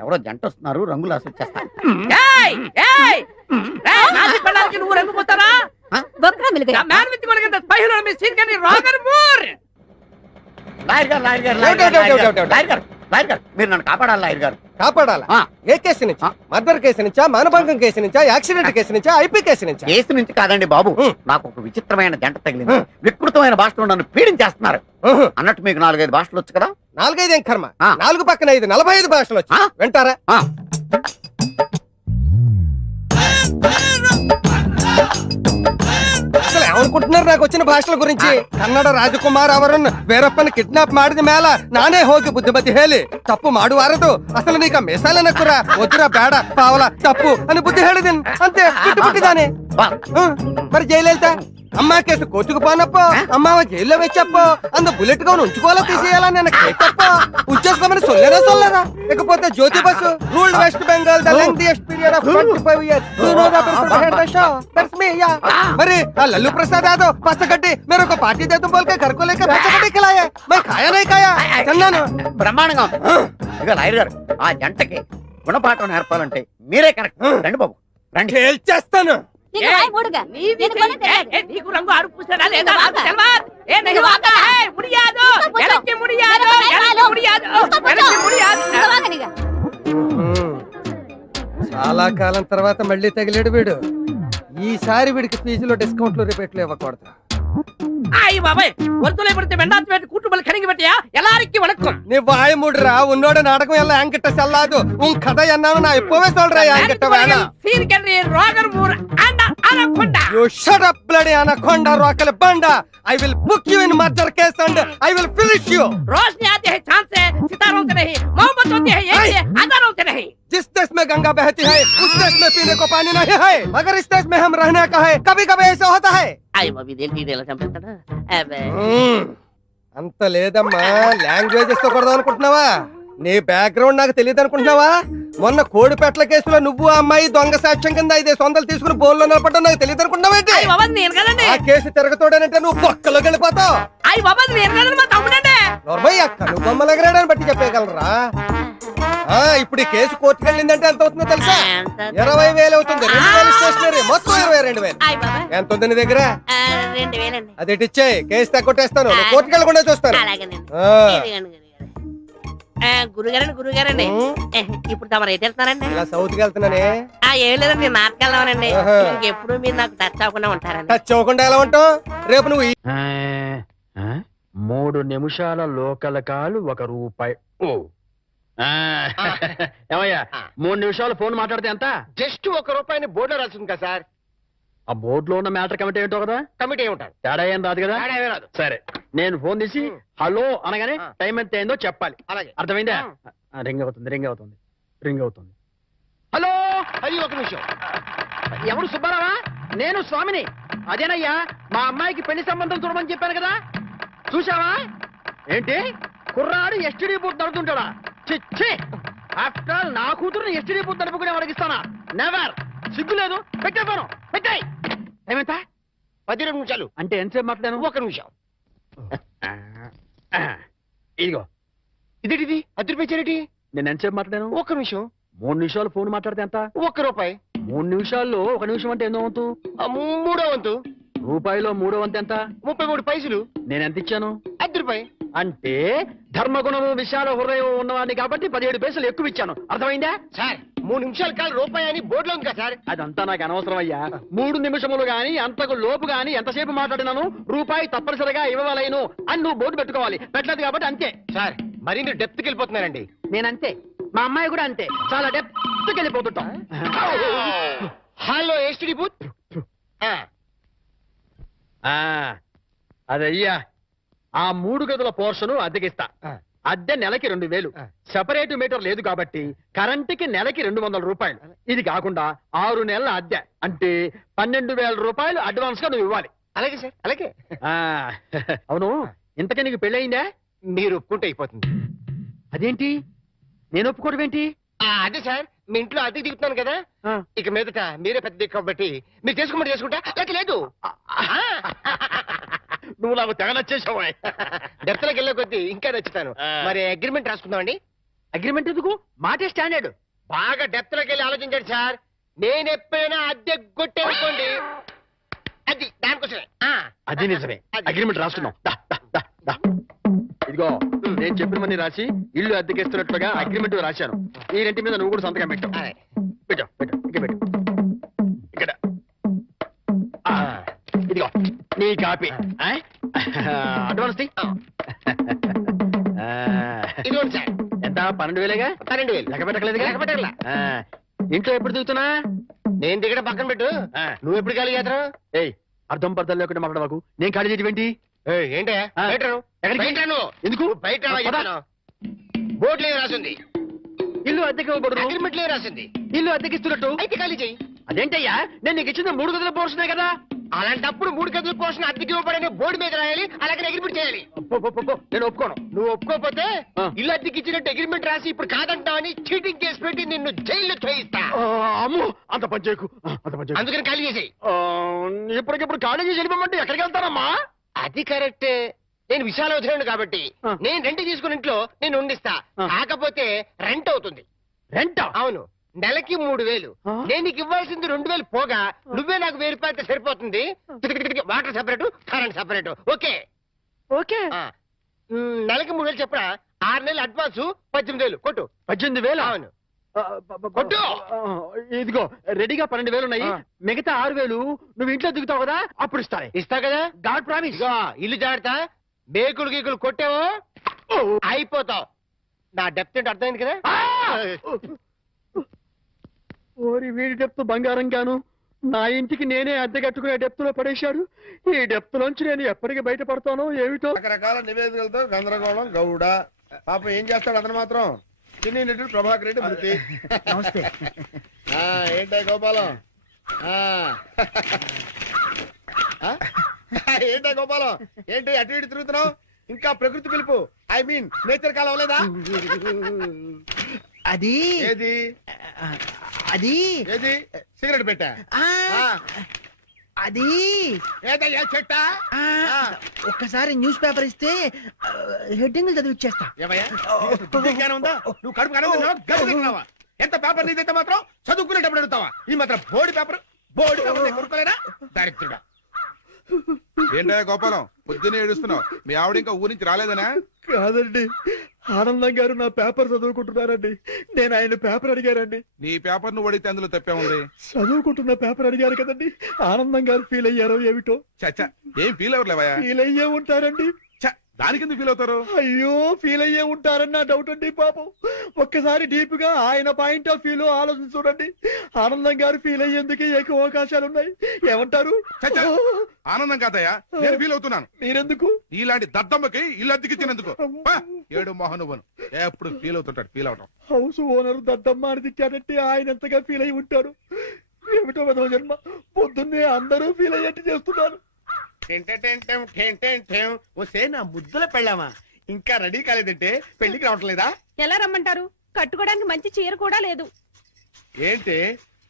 ఎవరో జంట వస్తున్నారు, రంగులు అసలు చేస్తారు. నువ్వు రంగు పోతారా? మీరు నన్ను కాపాడాలి లాయర్ గారు. కాపాడాలా? ఏ కేసు నుంచి? మర్డర్ కేసు నుంచా, మానభంగం కేసు నుంచా, యాక్సిడెంట్ కేసు నుంచా, ఐపీ కేసు నుంచా? కేసు నుంచి కాదండి బాబు, నాకు ఒక విచిత్రమైన జంట తగిలింది. వికృతమైన భాషలో నన్ను పీడించేస్తున్నారు. అన్నట్టు మీకు 4-5 భాషలు వచ్చు కదా? 4-5 ఏం కర్మ, 4 పక్కన 5 45 భాషలు వచ్చి వింటారా? అసలు ఏమనుకుంటున్నారు నాకు వచ్చిన భాషల గురించి? ಕನ್ನಡ ರಾಜಕುಮಾರ್ ಅವರನ್ನು ವೀರಪ್ಪನ ಕಿಡ್ನಾಪ್ ಮಾಡಿದ ಮೇಲ ನಾನೇ ಹೋಗಿ ಬುದ್ಧಿಮತಿ ಹೇಳಿ ತಪ್ಪು ಮಾಡುವಾರದು. ಅಸಲು ನೀಗ ಮೆಸಾಲನಕ್ಕುರ ಒದ್ದುರ ಬೇಡ ಪಾವಲ ತಪ್ಪು అని బుద్ధి ಹೇಳಿದೀನಿ అంతే. ಬಿಟ್ಟುಬಿಟ್ಟಿದ್ದಾನೆ. మరి జయలలిత అమ్మా కేసు కోర్టుకు పోనప్పో, అమ్మావ జైల్లో వెచ్చప్పో, అందు బుల్లెట్ గా ఉంచుకోవాలా తీసేయాలని నేను కేకప్పో ఉంచేసుకోమని సొల్లేదా సొల్లరా? ఇకపోతే Jyoti Basu ruled West Bengal the lengthiest period of 25 years. You know the person behind the show. That's me, yeah. మరి ఆ లల్లు ప్రసాద్ యాదవ్ పచ్చగడ్డి मेरे को पार्टी दे तुम बोल के घर को लेकर पచ్చగడ్డి खिलाया. मैं खाया नहीं खाया. తిన్నాను. బ్రహ్మాండంగా. ఇక లాయర్ గారు, ఆ జంటకి గుణపాఠం నేర్పాలంటే మీరే కరెక్ట్. రండి బాబు రండి. చేస్తాను. నీకు రంగు ఆడు పూసాడా లేదా? చాలా కాలం తర్వాత మళ్ళీ తగిలేడు వీడు. ఈసారి వీడికి ఫీజులో డిస్కౌంట్లు రిపేట్లు ఇవ్వకూడదు. நீ வாய் மூடுறா, உன்னோட நாடகம் எல்லாம் என்கிட்ட செல்லாது. உன் கதை என்னன்னு நான் இப்பவே சொல்றேன். என்கிட்ட வேணாம். You shut up, bloody anaconda, rockle banda. I will book you in murder case and I will finish you. रोशनी आती है चांद से, सितारों से नहीं. मोहब्बत होती है ये अंगारों से नहीं. जिस देश में गंगा बहती है उस देश में पीने को पानी नहीं है, मगर इस देश में हम रहने का है. कभी कभी ऐसा होता है. అంత లేదమ్మా, లాంగ్వేజెస్ తో కొడదాం అనుకుంటున్నావా? నీ బ్యాక్గ్రౌండ్ నాకు తెలియదు అనుకుంటున్నావా? మొన్న కోడిపెట్ల కేసులో నువ్వు ఆ అమ్మాయి దొంగ సాక్ష్యం కింద 500 తీసుకుని బోన్లో నిలబడ్డం నాకు తెలియదు అనుకుంటున్నావేంటి? ఆ కేసు తిరగతోడనంటే నువ్వు పక్కలోకి వెళ్ళిపోతావు. కను బొమ్మలెగరాడని బట్టి చెప్పగలరా? ఇప్పుడు ఈ కేసు కోర్టుకు వెళ్ళిందంటే ఎంత అవుతుందో తెలుసా? 20,000 అవుతుంది. 2,000 స్టేషనరీ, మొత్తం 22,000. ఎంత ఉంది నీ దగ్గర? అది ఇచ్చేయి, కేసు తగ్గొట్టేస్తాను. కోర్టుకు వెళ్ళకుండా చూస్తాను. గురుగారండి ఇప్పుడు తమరు ఎటు వెళ్తున్నారండి? ఇలా సౌత్ కి వెళ్తున్నానే. ఏం లేదండి, నాటకాలు వెళ్దామనండి. ఎప్పుడు మీరు నాకు టచ్ అవ్వకుండా ఉంటారండి. టచ్ అవ్వకుండా ఎలా ఉంటావు? రేపు నువ్వు 3 నిమిషాల లోకల్ కాలు ₹1. ఏమయ్యా 3 నిమిషాలు ఫోన్ మాట్లాడితే ఎంత? జస్ట్ ₹1 బోర్డులో రాసింది కదా సార్. ఆ బోర్డులో ఉన్న మ్యాటర్ కమిటీ ఏంటో కదా? కమిటీ ఏముంటారు? తేడా ఏం రాదు కదా? సరే, నేను ఫోన్ తీసి హలో అనగానే టైం ఎంత అయిందో చెప్పాలి. అలాగే, అర్థమైందా? రింగ్ అవుతుంది. హలో, అది 1 నిమిషం. ఎవరు? సుబ్బారావా? నేను స్వామిని. అదేనయ్యా, మా అమ్మాయికి పెళ్లి సంబంధం చూడమని చెప్పాను కదా, చూసావా? ఏంటి కుర్రాడు ఎస్టీడీ బూత్ నడుతుంటాడా? చిచ్చి, ఆఫ్టర్ ఆల్ నా కూతురుని ఎస్టీడీ బూత్ నడుపుకునే వాడికి ఇస్తానా? నెవర్. సిగ్గు లేదు. పెట్టేస్తాను. పెట్టాయి. ఏమంతా? 12 నిమిషాలు. అంటే ఎంతసేపు మాట్లాడాను? 1 నిమిషం. ఇదిగో. ఇదేంటిది? ₹10 నేను ఎంతసేపు మాట్లాడాను? 1 నిమిషం. 3 నిమిషాలు ఫోన్ మాట్లాడితే ఎంత? ₹1. 3 నిమిషాల్లో 1 నిమిషం అంటే ఎన్నో వంతు? 3వ వంతు. రూపాయిలో 3వ వంతు ఎంత? 33 పైసలు. నేను ఎంత ఇచ్చాను? ₹10. అంటే ధర్మగుణము విశాల హృదయం ఉన్నవాడిని కాబట్టి 17 పైసలు ఎక్కువ ఇచ్చాను. అర్థమైందా? సార్ 3 నిమిషాల కాలు ₹1 అని బోర్డులో ఉంది కదా సార్. అదంతా నాకు అనవసరం అయ్యా. 3 నిమిషములు గాని అంతకు లోపు గాని ఎంతసేపు మాట్లాడినాను ₹1 తప్పనిసరిగా ఇవ్వవలేను అని నువ్వు బోర్డు పెట్టుకోవాలి. పెట్టలేదు కాబట్టి అంతే. సార్ మరి మీరు డెప్త్కి వెళ్ళిపోతున్నారండి. నేనంతే, మా అమ్మాయి కూడా అంతే, చాలా డెప్త్కి వెళ్ళిపోతుంటాం. Hello STD booth. అదయ్యా, ఆ 3 గదుల పోర్షను అద్దెకిస్తా. అద్దె నెలకి 2,000. సెపరేట్ మీటర్ లేదు కాబట్టి కరెంటుకి నెలకి ₹200. ఇది కాకుండా 6 నెలల అద్దె అంటే ₹12,000 అడ్వాన్స్ గా నువ్వు ఇవ్వాలి. అలాగే సార్, అలాగే. అవును, ఇంతకీ నీకు పెళ్ళయిందా? మీరు ఒప్పుకుంటే అయిపోతుంది. అదేంటి నేను ఒప్పుకోవడం ఏంటి? అదే సార్, మీ ఇంట్లో అద్దెకి దిగుతున్నాను కదా, ఇక మీదట మీరే పెద్ద దిక్కు కాబట్టి మీరు చేసుకోమని చేసుకుంటా. లేక లేదు. నువ్వు నాకు తెగ నచ్చేసావు. డెప్త్లోకి వెళ్ళే కొద్దీ ఇంకా నచ్చుతాను. మరి అగ్రిమెంట్ రాసుకుందామండి. అగ్రిమెంట్ ఎందుకు? మాటే స్టాండర్డ్. బాగా డెప్త్ లోకి వెళ్ళి ఆలోచించండి సార్. నేను ఎప్పుడైనా అద్దె కొట్టేసుకోండి, అది దానికోసమే. అది నిజమే. అగ్రిమెంట్ రాసుకున్నాం. ఇదిగో నేను చెప్పినవన్నీ రాసి ఇల్లు అద్దెకిస్తున్నట్లుగా అగ్రిమెంట్ రాశాను. ఈ రెంటి మీద నువ్వు కూడా సంతకం పెట్టు. పెట్టు పెట్టు ఇక్కడ పెట్టు. ఇక్కడ ఇదిగో నీ కాపీ. అడ్వాన్స్ ఇదిగోండి సార్. ఎంత? 12,000గా? 12,000. లెక్క పెట్టకలేదుగా? లెక్క పెట్టగల. ఇంట్లో ఎప్పుడు దిగుతున్నా? నేను దిగడం పక్కన పెట్టు, నువ్వు ఎప్పుడు ఖాళీ చేస్తావు? ఏయ్, అర్థం పర్థం లేకుండా మాట్లాడవాకు. నేను ఖాళీ చేయటం ఏంటి? ఎందుకు బయట బోర్డు లేవు రాసింది. ఇల్లు అద్దెకి అగ్రిమెంట్ లేవు రాసింది. ఇల్లు అద్దెకిస్తున్నట్టు అయితే ఖాళీ చెయ్యి. అదేంటయ్యా, నేను నీకు ఇచ్చింది 3 గదుల పోర్షనే కదా. అలాంటప్పుడు 3 గదుల పోర్షన్ అద్దెకి ఇవ్వబడని బోర్డు మీద రాయాలి, అలాగే అగ్రిమెంట్ చేయాలి. నేను ఒప్పుకోను. నువ్వు ఒప్పుకోకపోతే ఇల్లు అద్దెకి ఇచ్చినట్టు అగ్రిమెంట్ రాసి ఇప్పుడు కాదంటావని చీటింగ్ కేసు పెట్టి నిన్ను జైల్లో చేయిస్తా. అమ్మో, అంత పనిచేయకు. అందుకని ఖాళీ చేసేయి. ఇప్పటికిప్పుడు ఖాళీ చేసి వెళ్ళిపోమంటే ఎక్కడికి వెళ్తానమ్మా? అది కరెక్టే. నేను విశాలవధుడు కాబట్టి నేను రెంట్ తీసుకున్న ఇంట్లో నేను ఉండిస్తా. కాకపోతే రెంట్ అవుతుంది. రెంట్? అవును, నెలకి 3,000. నేను నీకు ఇవ్వాల్సింది 2,000 పోగా నువ్వే నాకు 1,000 రూపాయలు సరిపోతుంది. Water separate, current separate. Okay okay. నెలకి 3,000 చెప్పరా? 6 నెలలు అడ్వాన్స్ 18,000 కొట్టు. 18,000? అవును కొట్టు. ఇదిగో రెడీగా 12,000 ఉన్నాయి. మిగతా 6,000 నువ్వు ఇంట్లో దిగుతావు కదా, అప్పుడు ఇస్తా కదా. God promise. ఇల్లు జాగ్రత్త. మేకులు గీకులు కొట్టావో అయిపోతావు. నా డెప్త్ ఏంటి అర్థమైంది కదా. ఓరి వీడి డెప్త్ బంగారం గాను నా ఇంటికి నేనే అద్దె కట్టుకునే డెప్త్ లో పడేశాడు. ఈ డెప్త్ లోంచి నేను ఎప్పటికి బయటపడతానో ఏమిటో. రకరకాల నివేదికలతో గందరగోళం. గౌడ పాపం ఏం చేస్తాడు అతను మాత్రం. చిన్ని నటుడు ప్రభాకర్ రెడ్డి మృతి. నమస్తే. ఏంటా గోపాలం? ఏంటా గోపాలం, ఏంటి అటు ఇటు తిరుగుతున్నావు? ఇంకా ప్రకృతి పిలుపు, ఐ మీన్ నేచర్ కాలం లేదా? అది ఏది అది ఏది? సిగరెట్ పెట్టా? అది ఏదయ్యా చెట్టా? ఒక్కసారి న్యూస్ పేపర్ ఇస్తే హెడ్డింగ్ చదివి ఇచ్చేస్తా. ఉందా? నువ్వు కడుపు కడుగుతున్నావా? ఎంత పేపర్ నీదైతే మాత్రం చదువుకునేటప్పుడు అడుగుతావా? ఈ మాత్రం బోర్డు పేపర్ కొనుక్కోలేనా? దరిద్రుడా. ఏంటా గోపాలం, పొద్దున్నే ఏడుస్తున్నావు? మీ ఆవిడ ఇంకా ఊరి నుంచి రాలేదనా? కాదండి, ఆనందం గారు నా పేపర్ చదువుకుంటున్నారండి. నేను ఆయన పేపర్ అడిగారండి. నీ పేపర్ నువ్వు అడిగితే అందులో తప్పే ఉంది. చదువుకుంటున్న పేపర్ అడిగారు కదండి. ఆనందం గారు ఫీల్ అయ్యారో ఏమిటో. చచ్చా, ఏం ఫీల్ అవ్వలేవా? ఫీల్ అయ్యే ఉంటారండి. దానికి ఎందుకు ఫీల్ అవుతారు? అయ్యో, ఫీల్ అయ్యే ఉంటారని నా డౌట్ అండి. పాపం ఒక్కసారి డీప్ గా ఆయన పాయింట్ ఆఫ్ వ్యూ లో ఆలోచించి చూడండి. ఆనందం గారు ఫీల్ అయ్యేందుకు ఎక్కువ అవకాశాలు ఉన్నాయి. ఏమంటారు? ఆనందం కాదయ్యా, నేను ఫీల్ అవుతున్నాను. మీరెందుకు? ఇలాంటి దద్దమ్మకి ఇల్లు అద్దెకిచ్చినందుకు. ఏడు మోహన్ నువ్వును ఎప్పుడు ఫీల్ అవుతుంటాడు. ఫీల్ అవటం. హౌస్ ఓనర్ దద్దమ్మ అని తిట్టాడంటే ఆయన ఎంతగా ఫీల్ అయి ఉంటాడు. ఏమిటో విధవ జన్మ. పొద్దున్నే అందరూ ఫీల్ అయ్యేట్టు చేస్తున్నారు. వస్తే నా ముద్దుల పెళ్ళామా ఇంకా రెడీ కాలేదంటే పెళ్లికి రావట్లేదా? ఎలా రమ్మంటారు? కట్టుకోవడానికి మంచి చీర కూడా లేదు. ఏంటి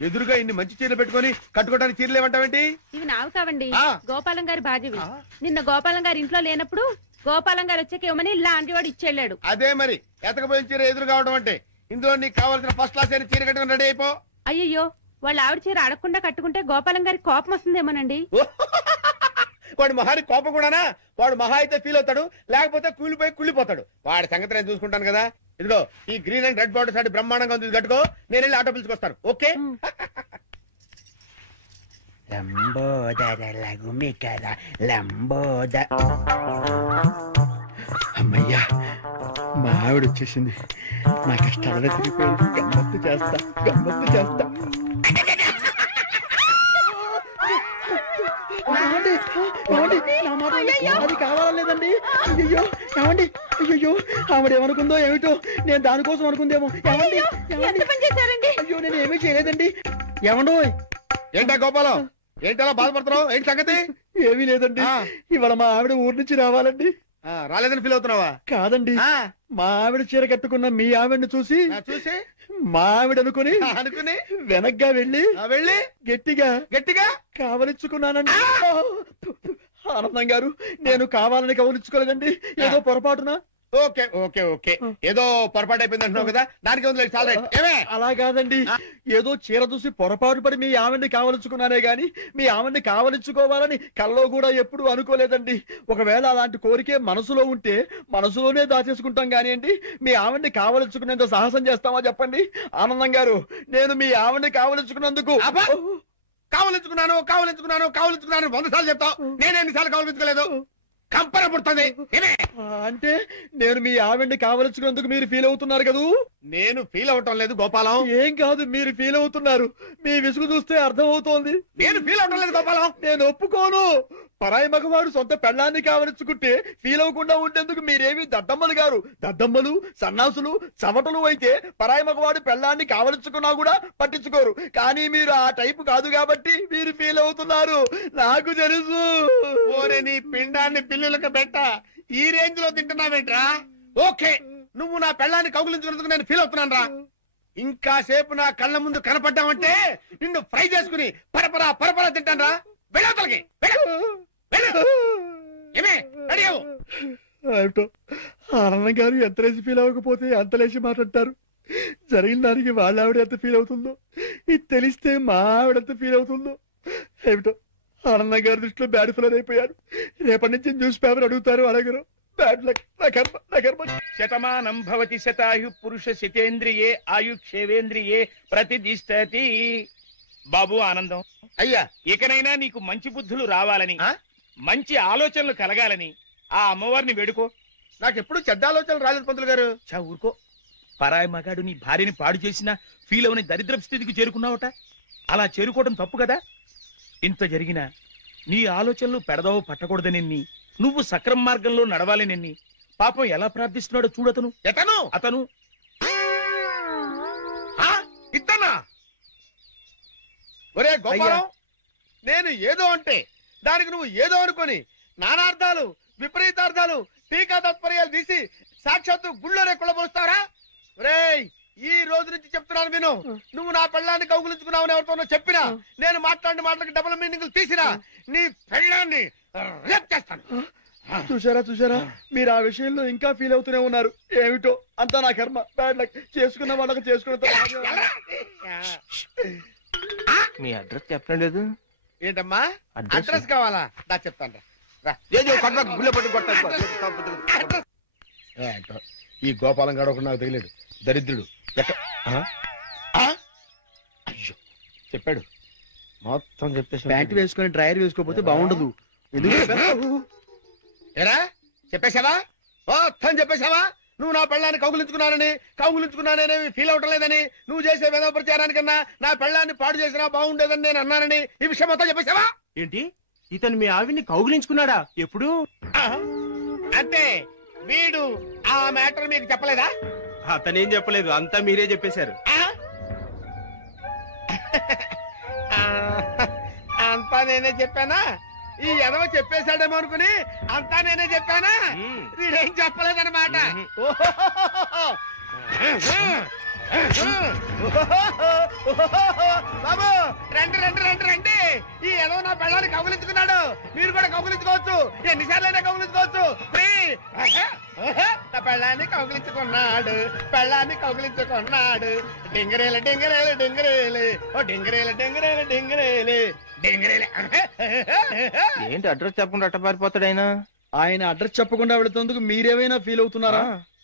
ఎదురుగా ఇన్ని మంచి చీరలు పెట్టుకొని కట్టుకోవడానికి చీరలు ఏమంటావేంటి? ఇవి నావు కావండి, ఆ. గోపాలం గారి బాధ్యవి. నిన్న గోపాలం గారి ఇంట్లో లేనప్పుడు గోపాలం గారు వచ్చాక ఇవ్వమని లాంటి వాడు ఇచ్చెళ్ళాడు. అదే మరి ఎతకపోయిన చీర ఎదురు కావడం అంటే. ఇందులో నీకు కావాల్సిన ఫస్ట్ క్లాస్ అయిన చీర కట్టుకుని రెడీ అయిపో. అయ్యయ్యో, వాళ్ళ ఆవిడ చీర అడగకుండా కట్టుకుంటే గోపాలం గారికి కోపం వస్తుందేమోనండి. వాడు మహాని కోపం కూడానా? వాడు మహా అయితే ఫీల్ అవుతాడు, లేకపోతే కూలిపోయి కుళ్ళిపోతాడు. వాడి సంగతి నేను చూసుకుంటాను కదా. ఇదిగో ఈ గ్రీన్ అండ్ రెడ్ బార్డర్ సాటి బ్రహ్మాండంగా ఉంది, కట్టుకో. నేను వెళ్ళి ఆటో పిలుచుకొస్తాను. ఓకే? అమ్మయ్యా, మా ఆవిడ వచ్చేసింది. నా కష్టాలనే తిరిగిపోయింది. గమ్మత్తు చేస్తా. అది కావాలలేదండి. అయ్యో ఏమండి, అయ్యో ఆవిడ ఏమనుకుందో ఏమిటో. నేను దానికోసం అనుకుందేమో. అయ్యో నేను ఏమీ చేయలేదండి. ఏమండో? ఏంటా గోపాలం, ఏంటలా బాధపడుతున్నావు? ఏంటి సంగతి? ఏమీ లేదండి. ఇవాళ మా ఆవిడ ఊరి నుంచి రావాలండి. రాలేదని ఫీల్ అవుతున్నావా? కాదండి, మా ఆవిడ చీర కట్టుకున్న మీ ఆవిడని చూసి మా ఆవిడ అనుకుని వెనక్గా వెళ్ళి గట్టిగా కావలించుకున్నానండి. ఆనందం గారు, నేను కావాలని కవలించుకోలేదండి. ఏదో పొరపాటున ఓకే ఓకే ఓకే ఏదో పొరపాటు అయిపోయింది అంటున్నావు కదా దానికి వదిలేదు చాలా ఏమే అలా కాదండి ఏదో చీర చూసి పొరపాటు పడి మీ ఆవిడ్ని కావలించుకున్నానే గాని మీ ఆవిడ్ని కావలించుకోవాలని కల్లో కూడా ఎప్పుడు అనుకోలేదండి. ఒకవేళ అలాంటి కోరికే మనసులో ఉంటే మనసులోనే దాచేసుకుంటాం కానివ్వండి. మీ ఆవిడ్ని కావలించుకునేంత సాహసం చేస్తామా చెప్పండి? ఆనందం గారు, నేను మీ ఆవిడ్ని కావలించుకున్నందుకు అబ్బా! కావలించుకున్నాను 100 సార్లు చెప్తావు. నేను ఎన్నిసార్లు కావలించుకోలేదు? కంపన పుడుతుంది. ఏమే అంటే నేను మీ ఆవిడ్ని కావలించుకున్నందుకు మీరు ఫీల్ అవుతున్నారు కదూ? నేను ఫీల్ అవటం లేదు గోపాలం. ఏం కాదు, మీరు ఫీల్ అవుతున్నారు. మీ విసుగు చూస్తే అర్థం అవుతోంది. నేను ఫీల్ అవటం లేదు గోపాలం. నేను ఒప్పుకోను. పరాయి మగవాడు సొంత పెళ్ళాన్ని కావలించుకుంటే ఫీల్ అవ్వకుండా ఉండేందుకు మీరేమి దద్దమ్మలు గారు. దద్దమ్మలు, సన్నాసులు, చవటలు అయితే పరాయి మగవాడు పెళ్ళాన్ని కావలించుకున్నా కూడా పట్టించుకోరు. కానీ మీరు ఆ టైపు కాదు కాబట్టి మీరు ఫీల్ అవుతున్నారు. నాకు తెలుసు. ఓరే నీ పిండాన్ని పిల్లులకు పెట్ట ఈ రేంజ్ లో తింటున్నావేంట్రా? ఓకే, నువ్వు నా పెళ్ళాన్ని కౌగులించుకున్నందుకు నేను ఫీల్ అవుతున్నాను రా. ఇంకా సేపు నా కళ్ళ ముందు కనపడ్డావంటే నిన్ను ఫ్రై చేసుకుని పరపరా తింటాను రా. వెళ్ళవతలకి ఏమే రెడీ అవ్వు. ఏమిటో ఆనందం గారు ఎంత లేచి ఫీల్ అవ్వకపోతే అంత లేచి మాట్లాడతారు. జరిగిన దానికి వాళ్ళ ఆవిడ ఎంత ఫీల్ అవుతుందో, ఇది తెలిస్తే మా ఆవిడ ఎంత ఫీల్ అవుతుందో. ఏమిటో ఆనందం గారి దృష్టిలో బ్యాడ్ ఫిలర్ అయిపోయారు. రేపటి నుంచి న్యూస్ పేపర్ అడుగుతారు, అడగరు. Bad luck. నా కర్మ. శతమానం భవతి శతాయు పురుష శతేంద్రియే ఆయుక్షేవేంద్రియే ప్రతిదిష్టతి. బాబు ఆనందం, అయ్యా ఇకనైనా నీకు మంచి బుద్ధులు రావాలని, మంచి ఆలోచనలు కలగాలని ఆ అమ్మవారిని వేడుకో. నాకెప్పుడు చెడ్డ ఆలోచనలు రాలేదు పంతులు గారు. చా ఊరుకో. పరాయి మగాడు నీ భార్యని పాడు చేసినా ఫీల్ అవని దరిద్ర స్థితికి చేరుకున్నావట. అలా చేరుకోవడం తప్పు కదా. ఇంత జరిగినా నీ ఆలోచనలు పెడదవ పట్టకూడదనెన్ని, నువ్వు సక్రమ మార్గంలో నడవాలనెన్ని పాపం ఎలా ప్రార్థిస్తున్నాడో చూడతను. ఎతను అతను ఇతనా? ఒరే గోపాలం, నేను ఏదో అంటే దానికి నువ్వు ఏదో అనుకొని నానార్థాలు విపరీతార్థాలు టీకా తత్పర్యాలు తీసి సాక్షాత్తు గుళ్ళోనే కుళ్ళబోస్తారా? ఒరేయ్, ఈ రోజు నుంచి చెప్తున్నాను విను. నువ్వు నా పెళ్ళాన్ని కౌగులించుకున్నావని ఎవరితోనో చెప్పినా, నేను మాట్లాడిన మాటలకి డబుల్ మీనింగ్లు తీసినా నీ పెళ్ళాన్ని రేప్ చేస్తాను. చూసారా మీరు ఆ విషయంలో ఇంకా ఫీల్ అవుతూనే ఉన్నారు. ఏమిటో అంతా నా కర్మ. Bad luck. చేసుకున్న వాళ్ళకి చేసుకున్న. మీ అడ్రస్ చెప్పలేదు. ఏంటమ్మా అడ్రస్ కావాలా? దా చెప్తాను రా. ఏంటో ఈ గోపాలం గాడు ఒకడు నాకు తగిలేడు, దరిద్రుడు. అయ్యో చెప్పాడు మొత్తం చెప్పేసి. ప్యాంట్ వేసుకొని డ్రైయర్ వేసుకోకపోతే బాగుండదు. ఏరా చెప్పేశావా? మొత్తం చెప్పేశావా? నువ్వు నా పెళ్ళాన్ని కౌగులించుకున్నానని ఫీల్ అవటం లేదని, నువ్వు చేసే వేద ప్రచారానికన్నా నా పెళ్ళాన్ని పాడు చేసినా బాగుండేదని నేను అన్నానని ఈ విషయం మొత్తం చెప్పేశావా? ఏంటి, ఇతను మీ ఆవిడ్ని కౌగిలించుకున్నాడా? ఎప్పుడు? అంటే వీడు ఆ మ్యాటర్ మీకు చెప్పలేదా? అతనేం చెప్పలేదు, అంతా మీరే చెప్పేశారు. అంతా నేనే చెప్పానా? ఈ ఎదవ చెప్పేశాడేమో అనుకుని అంతా నేనే చెప్పానా? వీడేం చెప్పలేదన్నమాట. బాబు రండి రండి రండి రండి. ఈ ఎదవ నా పెళ్ళాన్ని కౌగులించుకున్నాడు. మీరు కూడా కౌగులించుకోవచ్చు, ఎన్నిసార్లైనా కౌగులించుకోవచ్చు. నా పెళ్ళాన్ని కౌగులించుకున్నాడు. డింగరేలు డింగరేలు డింగరేలు, ఓ డింగరేలు డింగరేలు డింగరేలు డింగరేలు. ఏంటి అడ్రస్ చెప్పకుండా అట్ట పారిపోతాడు ఆయన? ఆయన అడ్రస్ చెప్పకుండా వెళుతున్నందుకు మీరేమైనా ఫీల్ అవుతున్నారా?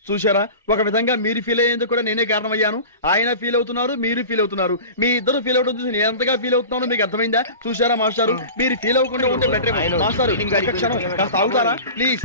చూసారా, ఒక విధంగా మీరు ఫీల్ అయ్యేందుకు కూడా నేనే కారణమయ్యాను. ఆయన ఫీల్ అవుతున్నారు, మీరు ఫీల్ అవుతున్నారు. మీ ఇద్దరు ఫీల్ అవడం చూసి నేను ఎంతగా ఫీల్ అవుతున్నానో మీకు అర్థమైందా? చూసారా మాస్టారు, మీరు ఫీల్ అవ్వకుండా ఉంటే బెటర్. మాస్టారు ఒక్క క్షణం కాస్త ఆగుతారా ప్లీజ్?